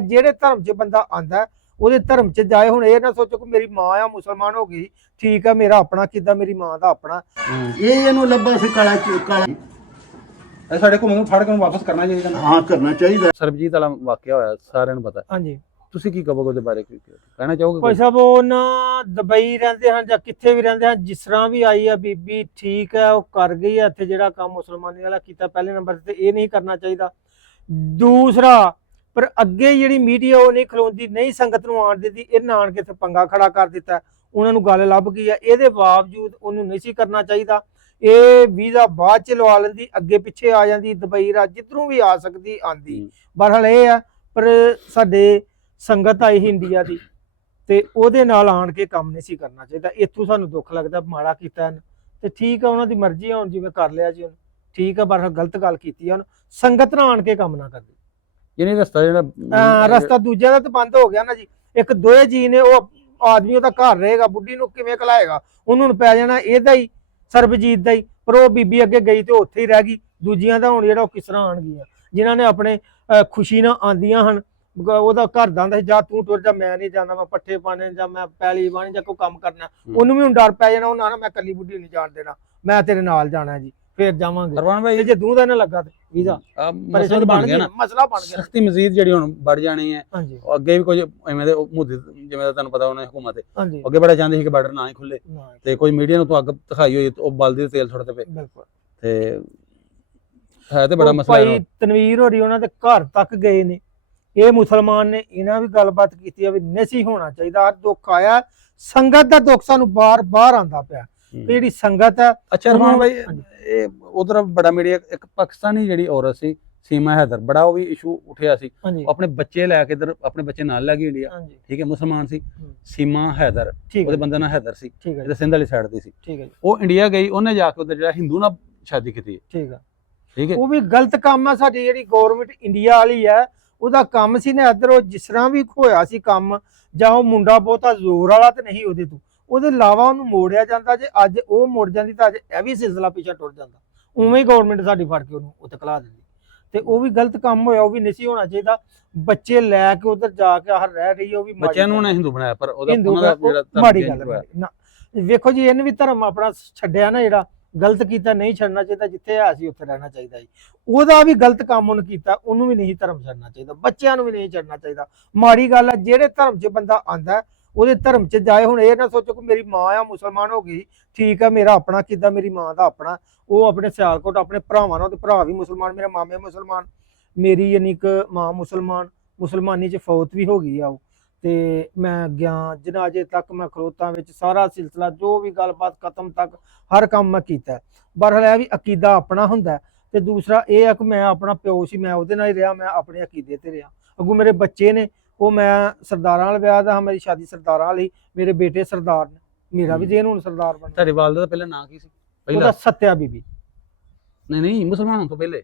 ਜਿਹੜੇ ਧਰਮ 'ਚ ਬੰਦਾ ਆਂਦਾ ਉਹਦੇ ਧਰਮ 'ਚ ਜਾਏ। ਹੁਣ ਇਹ ਨਾ ਸੋਚੋ ਕਿ ਮੇਰੀ ਮਾਂ ਆ ਮੁਸਲਮਾਨ ਹੋ ਗਈ, ਠੀਕ ਆ, ਮੇਰਾ ਆਪਣਾ ਕਿੱਦਾਂ, ਮੇਰੀ ਮਾਂ ਦਾ ਆਪਣਾ। ਇਹ ਇਹਨੂੰ ਲੱਭਾ ਸੀ ਕਾਲਾ ਇਹ ਸਾਡੇ ਕੋਲ ਫੜ ਕੇ ਵਾਪਸ ਕਰਨਾ ਚਾਹੀਦਾ ਨਾ। ਹਾਂ ਕਰਨਾ ਚਾਹੀਦਾ। ਸਰਬਜੀਤ ਵਾਲਾ ਵਾਕਿਆ ਹੋਇਆ ਸਾਰਿਆਂ ਨੂੰ ਪਤਾ। ਹਾਂਜੀ, ਤੁਸੀਂ ਕੀ ਕਹੋਗੇ ਉਹਦੇ ਬਾਰੇ, ਕੀ ਕਹਿਣਾ ਚਾਹੋਗੇ? ਭਾਈ ਸਾਹਿਬ ਉਹ ਨਾ ਦੁਬਈ ਰਹਿੰਦੇ ਹਨ ਜਾਂ ਕਿੱਥੇ ਵੀ ਰਹਿੰਦੇ ਹਨ, ਜਿਸ ਤਰ੍ਹਾਂ ਵੀ ਆਈ ਆ ਬੀਬੀ ਠੀਕ ਹੈ, ਉਹ ਕਰ ਗਈ ਹੈ ਇੱਥੇ ਜਿਹੜਾ ਕੰਮ ਮੁਸਲਮਾਨੀ ਵਾਲਾ ਕੀਤਾ ਪਹਿਲੇ ਨੰਬਰ ਤੇ ਇਹ ਨਹੀਂ ਕਰਨਾ ਚਾਹੀਦਾ। ਦੂਸਰਾ, ਪਰ ਅੱਗੇ ਜਿਹੜੀ ਮੀਡੀਆ ਉਹ ਨਹੀਂ ਖਲੋਂਦੀ, ਨਹੀਂ ਸੰਗਤ ਨੂੰ ਆਣ ਦਿੰਦੀ, ਇਹ ਆਣ ਕੇ ਇੱਥੇ ਪੰਗਾ ਖੜਾ ਕਰ ਦਿੱਤਾ, ਉਹਨਾਂ ਨੂੰ ਗੱਲ ਲੱਭ ਗਈ ਹੈ। ਇਹਦੇ ਬਾਵਜੂਦ ਉਹਨੂੰ ਨਹੀਂ ਸੀ ਕਰਨਾ ਚਾਹੀਦਾ। ਇਹ ਵੀਜ਼ਾ ਬਾਅਦ ਚ ਲਵਾ ਲੈਂਦੀ, ਅੱਗੇ ਪਿੱਛੇ ਆ ਜਾਂਦੀ, ਦੁਬਈ ਰਾਜ ਜਿੱਧਰੋਂ ਵੀ ਆ ਸਕਦੀ ਆਂਦੀ। ਬਹਰਹਾਲ ਇਹ ਆ, ਪਰ ਸਾਡੇ ਸੰਗਤ ਆਈ ਸੀ ਇੰਡੀਆ ਦੀ ਤੇ ਉਹਦੇ ਨਾਲ ਆਣ ਕੇ ਕੰਮ ਨਹੀਂ ਸੀ ਕਰਨਾ ਚਾਹੀਦਾ। ਇੱਥੋਂ ਸਾਨੂੰ ਦੁੱਖ ਲੱਗਦਾ, ਮਾੜਾ ਕੀਤਾ ਇਹਨੇ ਤੇ ਠੀਕ ਆ, ਉਹਨਾਂ ਦੀ ਮਰਜ਼ੀ ਆ, ਹੁਣ ਜਿਵੇਂ ਕਰ ਲਿਆ ਜੀ ਉਹਨੇ, ਠੀਕ ਆ, ਬਹਰਹਾਲ ਗਲਤ ਗੱਲ ਕੀਤੀ ਆ ਉਹਨੇ। ਸੰਗਤ ਨਾਲ ਆਣ ਕੇ ਕੰਮ ਨਾ ਕਰਦੀ। ਯਾਨੀ ਰਸਤਾ ਜਿਹੜਾ ਰਸਤਾ ਦੂਜਿਆਂ ਦਾ ਤਾਂ ਬੰਦ ਹੋ ਗਿਆ ਨਾ ਜੀ। ਇੱਕ ਦੋਏ ਜੀ ਨੇ, ਉਹ ਆਦਮੀ ਉਹਦਾ ਘਰ ਰਹੇਗਾ, ਬੁੱਢੀ ਨੂੰ ਕਿਵੇਂ ਖਲਾਏਗਾ, ਉਹਨੂੰ ਪੈ ਜਾਣਾ ਇਹਦਾ ਹੀ, ਸਰਬਜੀਤ ਦਾ ਹੀ। ਪਰ ਉਹ ਬੀਬੀ ਅੱਗੇ ਗਈ ਤੇ ਉੱਥੇ ਹੀ ਰਹਿ ਗਈ। ਦੂਜੀਆਂ ਦਾ ਹੁਣ ਜਿਹੜਾ ਉਹ ਕਿਸ ਤਰ੍ਹਾਂ ਆਣਗੀਆਂ, ਜਿਨ੍ਹਾਂ ਨੇ ਆਪਣੇ ਖੁਸ਼ੀ ਨਾਲ ਆਂਦੀਆਂ ਹਨ। ਉਹਦਾ ਘਰ ਦਾ ਹੁੰਦਾ ਜਾ ਤੂੰ ਟੁਰ ਜਾ, ਮੈਂ ਨਹੀਂ ਜਾਂਦਾ, ਮੈਂ ਪੱਠੇ ਪਾਣੇ ਜਾਂ ਮੈਂ ਪੈਲੀ ਬਾਣੀ ਜਾਂ ਕੋਈ ਕੰਮ ਕਰਨਾ। ਉਹਨੂੰ ਵੀ ਹੁਣ ਡਰ ਪੈ ਜਾਣਾ, ਉਹਨਾਂ ਨੇ ਮੈਂ ਕੱਲੀ ਬੁੱਢੀ ਨਹੀਂ ਜਾਣ ਦੇਣਾ, ਮੈਂ ਤੇਰੇ ਨਾਲ ਜਾਣਾ ਜੀ, ਫੇਰ ਜਾਵਾਂਗੇ। ਰਵਾਨ ਭਾਈ ਜੇ ਦੂਹ ਦਾ ਨਾ ਲੱਗਾ ਤੇ ਵੀਜ਼ਾ ਮਸਲਾ ਬਣ ਗਿਆ ਨਾ, ਮਸਲਾ ਬਣ ਗਿਆ। ਸਖਤੀ ਮਜ਼ੀਦ ਜਿਹੜੀ ਹੁਣ ਵੱਧ ਜਾਣੀ ਹੈ। ਹਾਂਜੀ, ਅੱਗੇ ਵੀ ਕੁਝ ਐਵੇਂ ਦੇ ਮੁੱਦੇ, ਜਿਵੇਂ ਦਾ ਤੁਹਾਨੂੰ ਪਤਾ ਉਹਨੇ ਹੁਕੂਮਤ ਹਾਂਜੀ, ਅੱਗੇ ਬੜਾ ਚਾਹੁੰਦੀ ਸੀ ਕਿ ਬਾਰਡਰ ਨਾ ਹੀ ਖੁੱਲੇ ਤੇ ਕੋਈ ਮੀਡੀਆ ਨੂੰ ਤੋਂ ਅੱਗ ਦਿਖਾਈ ਹੋਈ ਉਹ ਬਲਦੀ ਦੇ ਤੇਲ ਛੁੱਟਦੇ ਪਏ। ਬਿਲਕੁਲ, ਤੇ ਹੈ ਤੇ ਬੜਾ ਮਸਲਾ ਭਾਈ ਤਨਵੀਰ ਹੋਰੀ ਉਹਨਾਂ ਦੇ ਘਰ ਤੱਕ ਗਏ ਨੇ। ਇਹ ਮੁਸਲਮਾਨ ਨੇ, ਇਹਨਾਂ ਵੀ ਗੱਲਬਾਤ ਕੀਤੀ ਆ ਵੀ ਨਹੀਂ ਹੋਣਾ ਚਾਹੀਦਾ। ਦੁੱਖ ਆਇਆ, ਸੰਗਤ ਦਾ ਦੁੱਖ ਸਾਨੂੰ ਬਾਰ-ਬਾਰ ਆਂਦਾ ਪਿਆ। ਜਿਹੜੀ ਸੰਗਤ ਹੈ। ਅੱਛਾ ਰਮਾਨ ਭਾਈ, ਇਹ ਉਧਰ ਬੜਾ ਮੀਡੀਆ, ਇੱਕ ਪਾਕਿਸਤਾਨੀ ਜਿਹੜੀ ਔਰਤ ਸੀ ਸੀਮਾ ਹੈਦਰ, ਬੜਾ ਉਹ ਵੀ ਇਸ਼ੂ ਉੱਠਿਆ ਸੀ। ਉਹ ਆਪਣੇ ਬੱਚੇ ਲੈ ਕੇ ਇਧਰ, ਆਪਣੇ ਬੱਚੇ ਨਾਲ ਲੈ ਗਈ ਇੰਡੀਆ, ਠੀਕ ਹੈ, ਮੁਸਲਮਾਨ ਸੀ। ਸੀਮਾ ਹੈਦਰ, ਉਹਦੇ ਬੰਦੇ ਨਾਲ ਹੈਦਰ ਸੀ, ਇਹਦੇ ਸਿੰਧ ਵਾਲੀ ਸਾਈਡ ਦੀ ਸੀ, ਠੀਕ ਹੈ। ਉਹ ਇੰਡੀਆ ਗਈ, ਉਹਨੇ ਜਾ ਕੇ ਉਧਰ ਜਿਹੜਾ ਹਿੰਦੂ ਨਾਲ ਸ਼ਾਦੀ ਕੀਤੀ, ਠੀਕ ਹੈ, ਠੀਕ ਹੈ। ਉਹ ਵੀ ਗਲਤ ਕੰਮ ਆ। ਸਾਡੀ ਜਿਹੜੀ ਗੌਰਮੈਂਟ ਇੰਡੀਆ ਵਾਲੀ ਹੈ, ਉਹਦਾ ਕੰਮ ਸੀ ਨਾ ਇੱਧਰ, ਉਹ ਜਿਸ ਤਰ੍ਹਾਂ ਵੀ ਹੋਇਆ ਸੀ ਕੰਮ, ਜਾਂ ਉਹ ਮੁੰਡਾ ਬਹੁਤਾ ਜ਼ੋਰ ਵਾਲਾ ਤੇ ਨਹੀਂ ਉਹਦੇ ਤੋਂ, ਉਹਦੇ ਇਲਾਵਾ ਉਹਨੂੰ ਮੋੜਿਆ ਜਾਂਦਾ। ਜੇ ਅੱਜ ਉਹ ਮੁੜ ਜਾਂਦੀ ਤਾਂ ਅੱਜ ਇਹ ਵੀ ਸਿਲਸਿਲਾ ਪਿੱਛੇ ਟੁੱਟ ਜਾਂਦਾ। ਉਵੇਂ ਹੀ ਗੌਰਮੈਂਟ ਸਾਡੀ ਫੜ ਕੇ ਉਹਨੂੰ ਉੱਥੇ ਘਲਾ ਦਿੰਦੀ, ਤੇ ਉਹ ਵੀ ਗਲਤ ਕੰਮ ਹੋਇਆ, ਉਹ ਵੀ ਨਹੀਂ ਹੋਣਾ ਚਾਹੀਦਾ। ਬੱਚੇ ਲੈ ਕੇ ਉਧਰ ਜਾ ਕੇ ਆਹ ਰਹਿ ਰਹੀ ਹੈ, ਉਹ ਵੀ ਬੱਚਿਆਂ ਨੂੰ ਹਿੰਦੂ ਬਣਾਇਆ, ਪਰ ਉਹਦਾ ਮਾੜੀ ਗੱਲ ਹੈ। ਵੇਖੋ ਜੀ, ਇਹਨੇ ਵੀ ਧਰਮ ਆਪਣਾ ਛੱਡਿਆ ਨਾ, ਜਿਹੜਾ ਗਲਤ ਕੀਤਾ, ਨਹੀਂ ਛੱਡਣਾ ਚਾਹੀਦਾ। ਜਿੱਥੇ ਹੈ ਸੀ ਉੱਥੇ ਰਹਿਣਾ ਚਾਹੀਦਾ ਜੀ। ਉਹਦਾ ਵੀ ਗਲਤ ਕੰਮ ਉਹਨੇ ਕੀਤਾ, ਉਹਨੂੰ ਵੀ ਨਹੀਂ ਧਰਮ ਛੱਡਣਾ ਚਾਹੀਦਾ, ਬੱਚਿਆਂ ਨੂੰ ਵੀ ਨਹੀਂ ਛੱਡਣਾ ਚਾਹੀਦਾ। ਮਾੜੀ ਗੱਲ ਹੈ। ਜਿਹੜੇ ਧਰਮ 'ਚ ਬੰਦਾ ਆਂਦਾ ਉਹਦੇ ਧਰਮ 'ਚ ਜਾਏ। ਹੁਣ ਇਹ ਨਾ ਸੋਚੋ ਕਿ ਮੇਰੀ ਮਾਂ ਆ ਮੁਸਲਮਾਨ ਹੋ ਗਈ, ਠੀਕ ਆ, ਮੇਰਾ ਆਪਣਾ ਕਿੱਦਾਂ, ਮੇਰੀ ਮਾਂ ਦਾ ਆਪਣਾ। ਉਹ ਆਪਣੇ ਸਿਆਲਕੋਟ ਆਪਣੇ ਭਰਾਵਾਂ ਨਾਲ, ਤੇ ਭਰਾ ਵੀ ਮੁਸਲਮਾਨ, ਮੇਰੇ ਮਾਮੇ ਮੁਸਲਮਾਨ, ਮੇਰੀ ਯਾਨੀ ਕਿ ਮਾਂ ਮੁਸਲਮਾਨ, ਮੁਸਲਮਾਨੀ 'ਚ ਫੌਤ ਵੀ ਹੋ ਗਈ ਆ ਉਹ। ਤੇ ਮੈਂ ਗਿਆ ਜਨਾਜੇ ਤੱਕ, ਮੈਂ ਖਲੋਤਾਂ ਵਿੱਚ ਸਾਰਾ ਸਿਲਸਿਲਾ, ਜੋ ਵੀ ਗੱਲਬਾਤ ਖਤਮ ਤੱਕ ਹਰ ਕੰਮ ਮੈਂ ਕੀਤਾ। ਬਹਰਹਾਲ ਇਹ ਵੀ ਅਕੀਦਾ ਆਪਣਾ ਹੁੰਦਾ। ਤੇ ਦੂਸਰਾ ਇਹ ਆ ਕਿ ਮੈਂ ਆਪਣਾ ਪਿਓ ਸੀ, ਮੈਂ ਉਹਦੇ ਨਾਲ ਹੀ ਰਿਹਾ, ਮੈਂ ਆਪਣੇ ਅਕੀਦੇ ਤੇ ਰਿਹਾ। ਅੱਗੋਂ ਮੇਰੇ ਬੱਚੇ ਨੇ, ਉਹ ਮੈਂ ਸਰਦਾਰਾਂ ਨਾਲ ਵਿਆਹ ਦਾ, ਮੇਰੀ ਸ਼ਾਦੀ ਸਰਦਾਰਾਂ ਵਾਲੀ, ਮੇਰੇ ਬੇਟੇ ਸਰਦਾਰ ਨੇ, ਮੇਰਾ ਵੀ ਜੇਨ ਹੁਣ ਸਰਦਾਰ ਬਣ। ਤੁਹਾਡੇ ਵਾਲਦਾ ਦਾ ਪਹਿਲਾਂ ਨਾਂ ਕੀ ਸੀ? ਉਹਦਾ ਸੱਤਿਆ ਬੀਬੀ। ਨਹੀਂ ਮੁਸਲਮਾਨ ਹੋਣ ਤੋਂ ਪਹਿਲੇ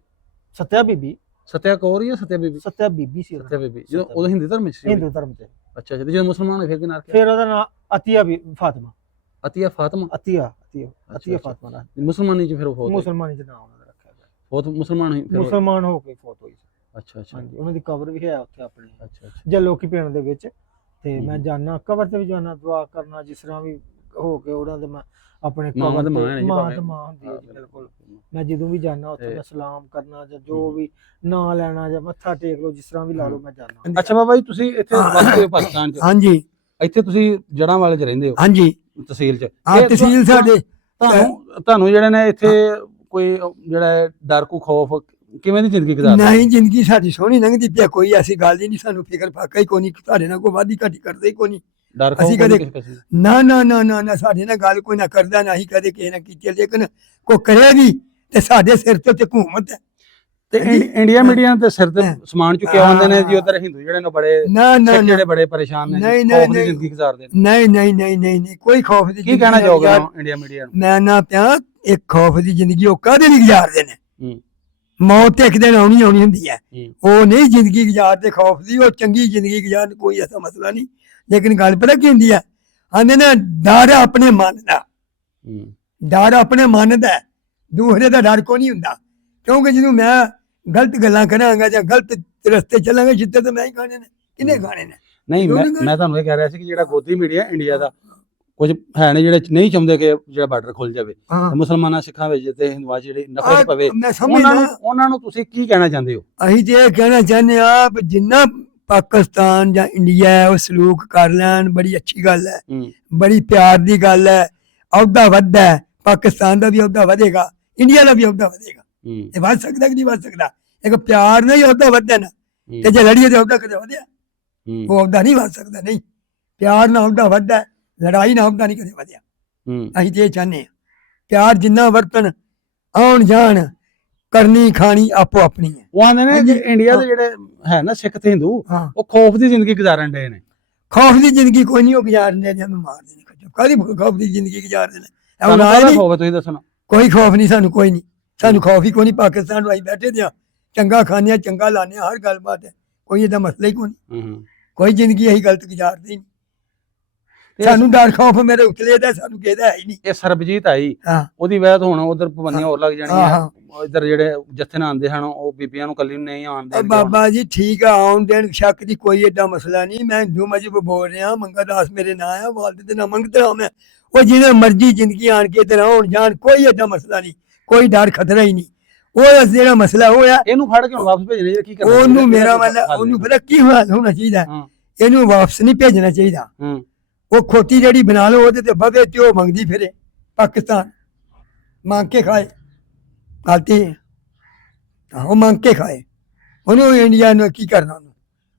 ਸੱਤਿਆ ਬੀਬੀ। ਸੱਤਿਆ ਕੌਰ ਜਾਂ ਸੱਤਿਆ ਬੀਬੀ? ਸੱਤਿਆ ਬੀਬੀ ਸੀ। ਸੱਤਿਆ ਬੀਬੀ ਜਦੋਂ ਉਹ ਹਿੰਦੂ ਧਰਮ ਵਿੱਚ ਸੀ? ਹਿੰਦੂ ਧਰਮ ਤੇ। ਅੱਛਾ, ਜਦੋਂ ਮੁਸਲਮਾਨ ਹੋਏ ਫਿਰ ਕੀ ਨਾਂ ਰੱਖਿਆ? ਫਿਰ ਉਹਦਾ ਨਾਂ ਅਤੀਆ ਫਾਤਿਮਾ। ਅਤੀਆ ਫਾਤਿਮਾ? ਅਤੀਆ ਫਾਤਿਮਾ ਨਾਲ ਮੁਸਲਮਾਨੀ ਚ ਫਿਰ ਉਹ ਮੁਸਲਮਾਨੀ ਚ ਨਾਮ ਉਹਨਾਂ ਦਾ ਰੱਖਿਆ ਗਿਆ। ਬਹੁਤ ਮੁਸਲਮਾਨ ਹੋਈ, ਮੁਸਲਮਾਨ ਹੋ ਕੇ ਫੌਤ ਹੋਈ। ਅੱਛਾ ਅੱਛਾ, ਹਾਂਜੀ, ਉਹਨਾਂ ਦੀ ਕਬਰ ਵੀ ਹੈ ਉੱਥੇ ਆਪਣੀ। ਅੱਛਾ ਅੱਛਾ, ਜਲੋਕੀ ਪਿੰਡ ਦੇ ਵਿੱਚ। ਤੇ ਮੈਂ ਜਾਣਾ ਕਬਰ ਤੇ ਵੀ ਜਾਣਾ, ਦੁਆ ਕਰਨਾ, ਜਿਸ ਤਰ੍ਹਾਂ ਵੀ ਹੋ ਕੇ ਉਹਨਾਂ ਦੇ ਮੈਂ ਆਪਣੇ ਕਬਰ ਤੇ ਮਾਂ ਹੁੰਦੀ ਹੈ ਜੀ, ਬਿਲਕੁਲ। ਮੈਂ ਜਦੋਂ ਵੀ ਜਾਣਾ ਉੱਥੇ ਮੈਂ ਸਲਾਮ ਕਰਨਾ, ਜਾਂ ਜੋ ਵੀ ਨਾਂ ਲੈਣਾ, ਜਾਂ ਮੱਥਾ ਟੇਕ ਲਓ, ਜਿਸ ਤਰ੍ਹਾਂ ਵੀ ਲਾ ਲਓ, ਮੈਂ ਜਾਣਾ। ਅੱਛਾ ਬਾਬਾ ਜੀ, ਤੁਸੀਂ ਇੱਥੇ ਵਸਦੇ ਹੋ ਪਾਕਿਸਤਾਨ ਚ? ਹਾਂਜੀ, ਇੱਥੇ ਤੁਸੀਂ ਜੜਾਂ ਵਾਲੇ ਚ ਰਹਿੰਦੇ ਹੋ? ਹਾਂਜੀ, ਤਹਿਸੀਲ ਚ। ਹਾਂ, ਤਹਿਸੀਲ ਸਾਡੇ। ਤੁਹਾਨੂੰ ਜਿਹੜੇ ਨੇ ਇੱਥੇ ਕੋਈ ਜਿਹੜਾ ਡਰ ਕੋ ਖੌਫ, ਕਿਵੇਂ ਦੀ ਜ਼ਿੰਦਗੀ ਗੁਜ਼ਾਰਦੇ? ਨਹੀਂ, ਜ਼ਿੰਦਗੀ ਸਾਡੀ ਸੋਹਣੀ ਲੰਘਦੀ ਪਿਆ, ਕੋਈ ਐਸੀ ਗੱਲ ਹੀ ਨਹੀਂ, ਸਾਨੂੰ ਫਿਕਰ ਫਾਕਾ ਹੀ ਕੋਈ ਨਹੀਂ, ਤੁਹਾਡੇ ਨਾਲ ਕੋਈ ਵਾਦੀ ਘਾਟੀ ਕਰਦੇ ਹੀ ਕੋਈ ਨਹੀਂ। ਡਰ ਅਸੀਂ ਕਦੇ ਨਾ ਨਾ ਨਾ ਨਾ ਨਾ ਸਾਡੇ ਨਾਲ ਗੱਲ ਕੋਈ ਨਾ ਕਰਦਾ, ਨਾ ਹੀ ਕਦੇ ਕਿਸੇ ਨੇ ਕੀਤੀ। ਲੇਕਿਨ ਕੋਈ ਕਰੇ ਵੀ ਤੇ ਸਾਡੇ ਸਿਰ ਤੇ ਹਕੂਮਤ ਹੈ। ਤੇ ਇੰਡੀਆ ਮੀਡੀਆ ਤੇ ਸਿਰ ਤੇ ਸਮਾਨ ਚੁੱਕਿਆ ਹੁੰਦੇ ਨੇ ਜੀ, ਉਧਰ ਹਿੰਦੂ ਜਿਹੜੇ ਨੇ ਬੜੇ ਜਿਹੜੇ ਬੜੇ ਪਰੇਸ਼ਾਨ ਨੇ, ਖੌਫ ਦੀ ਜ਼ਿੰਦਗੀ ਗੁਜ਼ਾਰਦੇ ਨੇ। ਨਹੀਂ ਨਹੀਂ ਨਹੀਂ ਨਹੀਂ ਨਹੀਂ, ਕੋਈ ਖੌਫ ਦੀ। ਕੀ ਕਹਿਣਾ ਚਾਹੋਗੇ ਇੰਡੀਆ ਮੀਡੀਆ ਨੂੰ? ਮੈਂ ਨਾ ਪਿਆ, ਇੱਕ ਖੌਫ ਦੀ ਜ਼ਿੰਦਗੀ ਉਹ ਕਾਹਦੇ ਲਈ ਗੁਜ਼ਾਰਦੇ ਨੇ? ਮੌਤ ਤੇ ਇੱਕ ਦਿਨ ਆਉਣੀ ਹੁੰਦੀ ਹੈ, ਉਹ ਨਹੀਂ ਜ਼ਿੰਦਗੀ ਗੁਜ਼ਾਰਦੇ ਖੌਫ ਦੀ, ਉਹ ਚੰਗੀ ਜ਼ਿੰਦਗੀ ਗੁਜ਼ਾਰਨ, ਕੋਈ ਐਸਾ ਮਸਲਾ ਨਹੀਂ। ਲੇਕਿਨ ਗੱਲ ਪਤਾ ਕੀ ਹੁੰਦੀ ਹੈ, ਆਂਦੇ ਨੇ ਡਰ ਆਪਣੇ ਮਨ ਦਾ, ਡਰ ਆਪਣੇ ਮਨ ਦਾ, ਦੂਸਰੇ ਦਾ ਡਰ ਕੋਈ ਨਹੀਂ ਹੁੰਦਾ। ਕਿਉਂਕਿ ਜਦੋਂ ਮੈਂ ਗਲਤ ਗੱਲਾਂ ਕਰਾਂਗਾ ਜਾਂ ਗਲਤ ਰਸਤੇ ਚੱਲਾਂਗਾ, ਜਿੱਤੇ ਤਾਂ ਮੈਂ ਹੀ ਖਾਣੇ ਨੇ। ਕਿਹਨੇ ਖਾਣੇ ਨੇ? ਨਹੀਂ ਮੈਂ ਤੁਹਾਨੂੰ ਇਹ ਕਹਿ ਰਿਹਾ ਸੀ ਕਿ ਜਿਹੜਾ ਗੋਦੀ ਮੀਡੀਆ ਇੰਡੀਆ ਦਾ ਕੁਝ ਹੈ ਨੇ ਜਿਹੜੇ ਨਹੀਂ ਚਾਹੁੰਦੇ ਕਿ ਜਿਹੜਾ ਬਾਰਡਰ ਖੁੱਲ ਜਾਵੇ ਤੇ ਮੁਸਲਮਾਨਾਂ ਸਿੱਖਾਂ ਵਿੱਚ ਤੇ ਹਿੰਦੂਆਂ ਜਿਹੜੀ ਨਫ਼ਰਤ ਪਵੇ, ਉਹਨਾਂ ਨੂੰ ਤੁਸੀਂ ਕੀ ਕਹਿਣਾ ਚਾਹੁੰਦੇ ਹੋ? ਅਸੀਂ ਤੇ ਇਹ ਕਹਿਣਾ ਚਾਹੁੰਦੇ ਆ ਕਿ ਜਿੰਨਾ ਪਾਕਿਸਤਾਨ ਜਾਂ ਇੰਡੀਆ ਹੈ ਉਹ ਸਲੂਕ ਕਰ ਲੈਣ, ਬੜੀ ਅੱਛੀ ਗੱਲ ਹੈ, ਬੜੀ ਪਿਆਰ ਦੀ ਗੱਲ ਹੈ। ਅਹੁਦਾ ਵੱਧਦਾ ਹੈ, ਪਾਕਿਸਤਾਨ ਦਾ ਵੀ ਅਹੁਦਾ ਵਧੇਗਾ, ਇੰਡੀਆ ਦਾ ਵੀ ਅਹੁਦਾ ਵਧੇਗਾ। ਇਹ ਵੱਧ ਸਕਦਾ ਕਿ ਨਹੀਂ ਵੱਧ ਸਕਦਾ? ਇੱਕ ਪਿਆਰ ਨਾਲ ਹੀ ਅਹੁਦਾ ਵੱਧਦਾ ਨਾ, ਤੇ ਜੇ ਲੜੀਏ ਤੇ ਅਹੁਦਾ ਕਦੇ ਵਧਿਆ? ਉਹ ਅਹੁਦਾ ਨਹੀਂ ਵੱਧ ਸਕਦਾ। ਨਹੀਂ, ਪਿਆਰ ਨਾਲ ਅਹੁਦਾ ਵੱਧਦਾ, ਲੜਾਈ ਨਾਲ ਅਹੁਦਾ ਨਹੀਂ ਕਦੇ ਵਧਿਆ। ਅਸੀਂ ਤੇ ਇਹ ਚਾਹੁੰਦੇ ਹਾਂ ਪਿਆਰ ਜਿੰਨਾ ਵਰਤਣ, ਆਉਣ ਜਾਣ, ਕਰਨੀ ਖਾਣੀ ਆਪੋ ਆਪਣੀ ਹੈ। ਉਹ ਆਂਦੇ ਨੇ ਕਿ ਇੰਡੀਆ ਦੇ ਜਿਹੜੇ ਹੈ ਨਾ ਸਿੱਖ ਤੇ ਹਿੰਦੂ, ਉਹ ਖੌਫ ਦੀ ਜ਼ਿੰਦਗੀ ਗੁਜ਼ਾਰਨ ਦੇ ਨੇ। ਖੌਫ ਦੀ ਜ਼ਿੰਦਗੀ ਕੋਈ ਨਹੀਂ ਉਹ ਗੁਜ਼ਾਰਦੇ ਨੇ, ਮਾਰਦੇ ਨੇ। ਕਾਹਦੀ ਖੌਫ ਦੀ ਜ਼ਿੰਦਗੀ ਗੁਜ਼ਾਰਦੇ ਨੇ? ਤੁਸੀਂ ਦੱਸਣਾ। ਕੋਈ ਖੌਫ ਨਹੀਂ ਸਾਨੂੰ, ਕੋਈ ਨਹੀਂ ਸਾਨੂੰ ਖੌਫ ਹੀ ਕੋਈ ਨਹੀਂ। ਪਾਕਿਸਤਾਨ ਨੂੰ ਅਸੀਂ ਬੈਠੇ ਦੇ ਆ, ਚੰਗਾ ਖਾਂਦੇ ਆ, ਚੰਗਾ ਲਾਉਂਦੇ ਆ, ਹਰ ਗੱਲਬਾਤ ਹੈ, ਕੋਈ ਇਹਦਾ ਮਸਲਾ ਹੀ ਕੋਈ ਨਹੀਂ। ਕੋਈ ਜ਼ਿੰਦਗੀ ਅਸੀਂ ਗਲਤ ਗੁਜ਼ਾਰਦੇ ਨਹੀਂ। ਸਾਨੂੰ ਡਰ ਖੌਫ ਮੇਰੇ ਉਤਲੇ ਦਾ ਸਾਨੂੰ ਕਿਹਦਾ ਹੈ ਹੀ ਨਹੀਂ। ਇਹ ਸਰਬਜੀਤ ਆਈ, ਉਹਦੀ ਵਜ੍ਹਾ ਤੋਂ ਹੁਣ ਉਧਰ ਪਾਬੰਦੀਆਂ ਹੋਰ ਲੱਗ ਜਾਣੀਆਂ। ਇਧਰ ਜਿਹੜੇ ਜੱਥੇ ਨਾਲ ਆਉਂਦੇ ਹਨ ਉਹ ਬੀਬੀਆਂ ਨੂੰ ਕੱਲੀ ਨਹੀਂ ਆਉਣ ਦੇਣਗੇ। ਬਾਬਾ ਜੀ ਠੀਕ ਆ, ਆਉਣ ਦੇਣ, ਸ਼ੱਕ ਦੀ ਕੋਈ ਏਡਾ ਮਸਲਾ ਨਹੀਂ। ਮੈਂ ਹਿੰਦੂ ਮਜਹਬ ਬੋਲ ਰਿਹਾ, ਮੰਗਾ ਦਾਸ ਮੇਰੇ ਨਾਂ ਆ, ਵਾਲਦ ਦੇ ਨਾਂ ਮੰਗਦਾ ਮੈਂ। ਉਹ ਜਿਹਨੇ ਮਰਜ਼ੀ ਜ਼ਿੰਦਗੀ ਆਣ ਕੇ ਇੱਧਰ ਆਉਣ ਜਾਣ, ਕੋਈ ਏਡਾ ਮਸਲਾ ਨਹੀਂ, ਕੋਈ ਡਰ ਖਤਰਾ ਹੀ ਨਹੀਂ। ਉਹ ਜਿਹੜਾ ਮਸਲਾ ਹੋਇਆ, ਇਹਨੂੰ ਫੜ ਕੇ ਵਾਪਸ ਭੇਜਣਾ ਕੀ ਕਰਨਾ? ਉਹਨੂੰ ਮੇਰਾ ਮਤਲਬ ਉਹਨੂੰ ਪਤਾ ਕੀ ਹੋਣਾ ਚਾਹੀਦਾ, ਇਹਨੂੰ ਵਾਪਸ ਨਹੀਂ ਭੇਜਣਾ ਚਾਹੀਦਾ। ਉਹ ਖੋਤੀ ਜਿਹੜੀ ਬਣਾ ਲਓ, ਉਹਦੇ ਤੇ ਵਧੇ ਤੇ ਉਹ ਮੰਗਦੀ ਫਿਰੇ। ਪਾਕਿਸਤਾਨ ਮੰਗ ਕੇ ਖਾਏ, ਗਲਤੀ ਹੈ। ਉਹ ਮੰਗ ਕੇ ਖਾਏ, ਉਹਨੂੰ ਇੰਡੀਆ ਨੂੰ ਕੀ ਕਰਨਾ?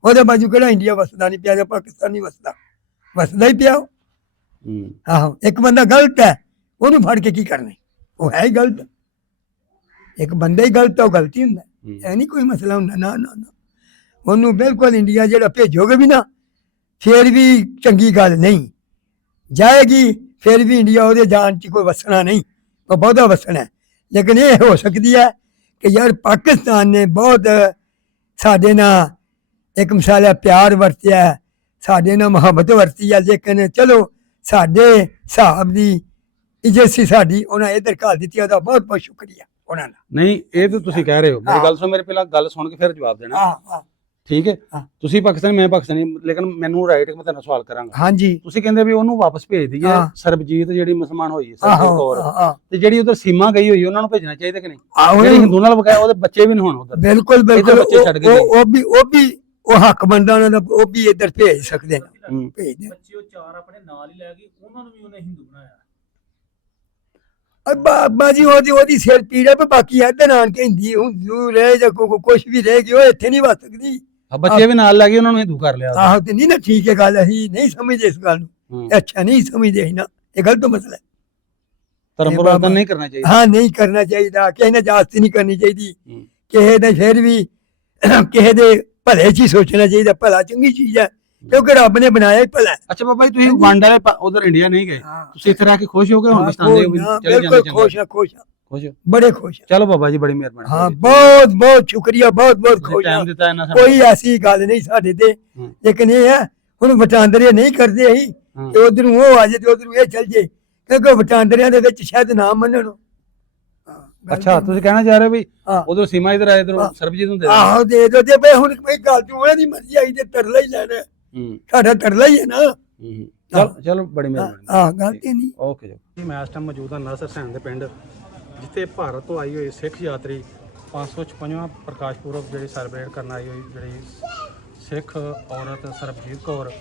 ਉਹਦੇ ਬਾਜੂ ਕਿਹੜਾ ਇੰਡੀਆ ਵਸਦਾ ਨਹੀਂ ਪਿਆ ਜਾਂ ਪਾਕਿਸਤਾਨ ਨਹੀਂ ਵਸਦਾ? ਵਸਦਾ ਹੀ ਪਿਆ। ਆਹੋ, ਇੱਕ ਬੰਦਾ ਗਲਤ ਹੈ, ਉਹਨੂੰ ਫੜ ਕੇ ਕੀ ਕਰਨਾ? ਉਹ ਹੈ ਹੀ ਗਲਤ, ਇੱਕ ਬੰਦਾ ਹੀ ਗਲਤ ਹੈ, ਉਹ ਗਲਤੀ ਹੁੰਦਾ। ਇਹ ਨਹੀਂ ਕੋਈ ਮਸਲਾ ਹੁੰਦਾ। ਨਾ ਨਾ ਨਾ, ਉਹਨੂੰ ਬਿਲਕੁਲ ਇੰਡੀਆ ਜਿਹੜਾ ਭੇਜੋਗੇ ਵੀ ਨਾ, ਫਿਰ ਵੀ ਚੰਗੀ ਗੱਲ ਨਹੀਂ ਜਾਏਗੀ। ਫਿਰ ਵੀ ਇੰਡੀਆ ਉਹਦੇ ਜਾਣ 'ਚ ਕੋਈ ਵਸਣਾ ਨਹੀਂ, ਉਹ ਬਹੁਤਾ ਵਸਣਾ। ਲੇਕਿਨ ਇਹ ਹੋ ਸਕਦੀ ਹੈ ਕਿ ਯਾਰ ਪਾਕਿਸਤਾਨ ਨੇ ਬਹੁਤ ਸਾਡੇ ਨਾਲ ਇੱਕ ਮਿਸਾਲ ਪਿਆਰ ਵਰਤਿਆ, ਸਾਡੇ ਨਾਲ ਮੁਹੱਬਤ ਵਰਤੀ ਹੈ। ਲੇਕਿਨ ਚਲੋ ਸਾਡੇ ਹਿਸਾਬ ਦੀ ਇੱਜ਼ਤ ਸੀ ਸਾਡੀ, ਉਹਨਾਂ ਇੱਧਰ ਘੱਲ ਦਿੱਤੀ, ਉਹਦਾ ਬਹੁਤ ਬਹੁਤ ਸ਼ੁਕਰੀਆ ਉਹਨਾਂ ਦਾ। ਨਹੀਂ, ਇਹ ਤਾਂ ਤੁਸੀਂ ਕਹਿ ਰਹੇ ਹੋ, ਮੇਰੀ ਗੱਲ ਸੁਣੋ, ਮੇਰੇ ਪਹਿਲਾਂ ਗੱਲ ਸੁਣ ਕੇ ਫਿਰ ਜਵਾਬ ਦੇਣਾ। ਠੀਕ ਹੈ, ਤੁਸੀਂ ਪਾਕਿਸਤਾਨੀ, ਮੈਂ ਪਾਕਿਸਤਾਨੀ, ਲੇਕਿਨ ਮੈਨੂੰ ਰਾਈਟ, ਮੈਂ ਤੁਹਾਨੂੰ ਸਵਾਲ ਕਰਾਂਗਾ। ਹਾਂਜੀ, ਤੁਸੀਂ ਕਹਿੰਦੇ ਵੀ ਉਹਨੂੰ ਵਾਪਸ ਭੇਜ ਦਈਏ, ਸਰਬਜੀਤ ਜਿਹੜੀ ਮੁਸਲਮਾਨ ਹੋਈ, ਸਰਬਜੀਤ ਕੌਰ, ਤੇ ਜਿਹੜੀ ਉਧਰ ਸੀਮਾ ਗਈ ਹੋਈ, ਉਹਨਾਂ ਨੂੰ ਭੇਜਣਾ ਚਾਹੀਦਾ ਕਿ ਨਹੀਂ? ਜਿਹੜੀ ਹਿੰਦੂ ਨਾਲ ਬਕਾਇਆ, ਉਹਦੇ ਬੱਚੇ ਵੀ ਨਹੀਂ ਹੋਣ ਉਧਰ। ਬਿਲਕੁਲ ਬਿਲਕੁਲ, ਉਹ ਹੱਕ ਬੰਦਾ ਉਹਨਾਂ ਦਾ, ਉਹ ਵੀ ਇੱਧਰ ਭੇਜ ਸਕਦੇ ਨੇ। ਭੇਜ ਬੱਚੇ ਉਹ 4 ਆਪਣੇ ਨਾਲ ਹੀ ਲੈ ਗਏ, ਉਹਨਾਂ ਨੂੰ ਵੀ ਉਹਨੇ ਹਿੰਦੂ ਬਣਾਇਆ। ਬਾਬਾ ਜੀ ਉਹਦੀ ਸਿਰ ਪੀੜਾ, ਪਰ ਬਾਕੀ ਇੱਧਰ ਆਣ ਕੇ ਹਿੰਦੀ ਰਹੇ ਜਾਂ ਕੁਛ ਵੀ ਰਹੇਗੀ, ਉਹ ਇੱਥੇ ਨਹੀਂ ਵਸ ਸਕਦੀ। ਬੱਚੇ ਵੀ ਨਾਲ ਲੈ ਗਏ, ਉਹਨਾਂ ਨੂੰ ਹਿੰਦੂ ਕਰ ਲਿਆ। ਆਹੋ, ਤੇ ਨਹੀਂ ਨਾ ਠੀਕ ਹੈ ਗੱਲ, ਅਸੀਂ ਨਹੀਂ ਸਮਝਦੇ ਇਸ ਗੱਲ ਨੂੰ। ਅੱਛਾ, ਨਹੀਂ ਸਮਝਦੇ ਅਸੀਂ ਨਾ, ਇਹ ਗਲਤ ਮਸਲਾ ਹੈ। ਧਰਮ ਪਰਿਵਰਤਨ ਨਹੀਂ ਕਰਨਾ ਚਾਹੀਦਾ। ਹਾਂ, ਨਹੀਂ ਕਰਨਾ ਚਾਹੀਦਾ, ਕਿਸੇ ਨੇ ਜਾਸਤੀ ਨਹੀਂ ਕਰਨੀ ਚਾਹੀਦੀ, ਕਿਸੇ ਨੇ ਫਿਰ ਵੀ ਕਿਸੇ ਦੇ ਭਲੇ 'ਚ ਹੀ ਸੋਚਣਾ ਚਾਹੀਦਾ। ਭਲਾ ਚੰਗੀ ਚੀਜ਼ ਹੈ, ਕਿਉਂਕਿ ਰੱਬ ਨੇ ਬਣਾਇਆ ਹੀ ਭਲਾ। ਅੱਛਾ ਬਾਬਾ ਜੀ, ਤੁਸੀਂ ਵੰਡ ਵਾਲੇ ਉਧਰ ਇੰਡੀਆ ਨਹੀਂ ਗਏ, ਤੁਸੀਂ ਇੱਥੇ ਰਹਿ ਕੇ ਖੁਸ਼ ਹੋ ਗਏ? ਹੁਣ ਪਾਕਿਸਤਾਨ ਦੇ ਬਿਲਕੁਲ ਖੁਸ਼ ਹਾਂ, ਖੁਸ਼ ਹਾਂ, ਬੜੇ ਖੁਸ਼। ਚਲੋ ਬਾਬਾ ਜੀ, ਬੜੀ ਮਿਹਰਬਾਨੀ। ਹਾਂ, ਬਹੁਤ ਬਹੁਤ ਸ਼ੁਕਰੀਆ, ਬਹੁਤ ਬਹੁਤ ਖੁਸ਼ ਹਾਂ। ਕੋਈ ਐਸੀ ਗੱਲ ਨਹੀਂ ਸਾਡੇ ਤੇ, ਲੇਕਿਨ ਇਹ ਹੈ ਹੁਣ ਵਟਾਂਦਰੇ ਨਹੀਂ ਕਰਦੇ ਅਸੀਂ, ਤੇ ਉਧਰੋਂ ਉਹ ਆ ਜਾਏ ਤੇ ਉਧਰੋਂ ਇਹ ਚੱਲ ਜੇ, ਕਿਉਂਕਿ ਵਟਾਂਦਰਿਆਂ ਦੇ ਵਿੱਚ ਸ਼ਾਇਦ ਨਾ ਮੰਨਣ। ਅੱਛਾ, ਤੁਸੀਂ ਕਹਿਣਾ ਚਾਹ ਰਹੇ ਵੀ ਉਧਰ ਸੀਮਾ ਇਧਰ ਆਏ, ਇਧਰ ਸਰਬਜੀਤ ਨੂੰ ਦੇ ਦਿਓ। ਆਹੋ, ਦੇ ਦੋ ਤੇ ਬਈ, ਹੁਣ ਕੋਈ ਗੱਲ ਤੂੰ ਉਹਨਾਂ ਦੀ ਮਰਜ਼ੀ ਆਈ ਤੇ ਤਰਲਾ ਹੀ ਲੈਣਾ, ਸਾਡਾ ਤਰਲਾ ਹੀ ਹੈ ਨਾ। ਚਲੋ, ਬੜੀ ਮਿਹਰਬਾਨੀ। ਹਾਂ, ਗਲਤੀ ਨਹੀਂ। ਓਕੇ ਜੀ। ਮੈਂ ਇਸ ਟਾਈਮ ਮੌਜੂਦ ਹਾਂ ਨਾਸਰ ਹੁਸੈਨ ਦੇ ਪਿੰਡ, ਜਿੱਥੇ ਭਾਰਤ ਤੋਂ ਆਈ ਹੋਈ ਸਿੱਖ ਯਾਤਰੀ 556ਵਾਂ ਪ੍ਰਕਾਸ਼ ਪੁਰਬ ਜਿਹੜੀ ਸੈਲੀਬ੍ਰੇਟ ਕਰਨ ਆਈ ਹੋਈ ਜਿਹੜੀ ਸਿੱਖ ਔਰਤ ਸਰਬਜੀਤ ਕੌਰ,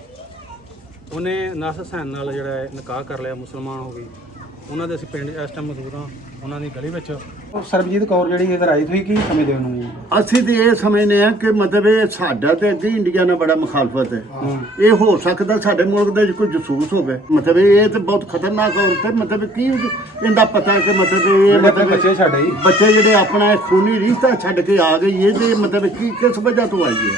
ਉਹਨੇ ਨਾਸਰ ਹੁਸੈਨ ਨਾਲ ਜਿਹੜਾ ਨਿਕਾਹ ਕਰ ਲਿਆ, ਮੁਸਲਮਾਨ ਹੋ ਗਈ। ਉਹਨਾਂ ਦੇ ਅਸੀਂ ਪਿੰਡ ਇਸ ਟਾਈਮ ਮੌਜੂਦ ਹਾਂ, ਉਹਨਾਂ ਦੀ ਗਲੀ ਵਿੱਚ। ਸਰਬਜੀਤ ਕੌਰ ਜਿਹੜੀ ਇਧਰ ਆਈ, ਤੁਸੀਂ ਕੀ ਸਮਝਦੇ ਹੋ ਉਹਨੂੰ? ਅਸੀਂ ਤੇ ਇਹ ਸਮਝਦੇ ਆ ਕਿ ਮਤਲਬ ਇਹ ਸਾਡਾ ਤੇ ਅੱਗੇ ਇੰਡੀਆ ਨਾਲ ਬੜਾ ਮੁਖਾਲਫਤ ਹੈ। ਇਹ ਹੋ ਸਕਦਾ ਸਾਡੇ ਮੁਲਕ ਦੇ ਕੋਈ ਜਸੂਸ ਹੋਵੇ, ਮਤਲਬ ਇਹ ਤੇ ਬਹੁਤ ਖਤਰਨਾਕ ਔਰਤ ਹੈ। ਮਤਲਬ ਕੀ ਇਹਦਾ ਪਤਾ ਕਿ ਮਤਲਬ ਇਹ ਮਤਲਬ ਬੱਚੇ ਜਿਹੜੇ ਆਪਣਾ ਖੂਨੀ ਰਿਸ਼ਤਾ ਛੱਡ ਕੇ ਆ ਗਈ, ਇਹ ਤੇ ਮਤਲਬ ਕੀ ਕਿਸ ਵਜ੍ਹਾ ਤੋਂ ਆਈ ਹੈ?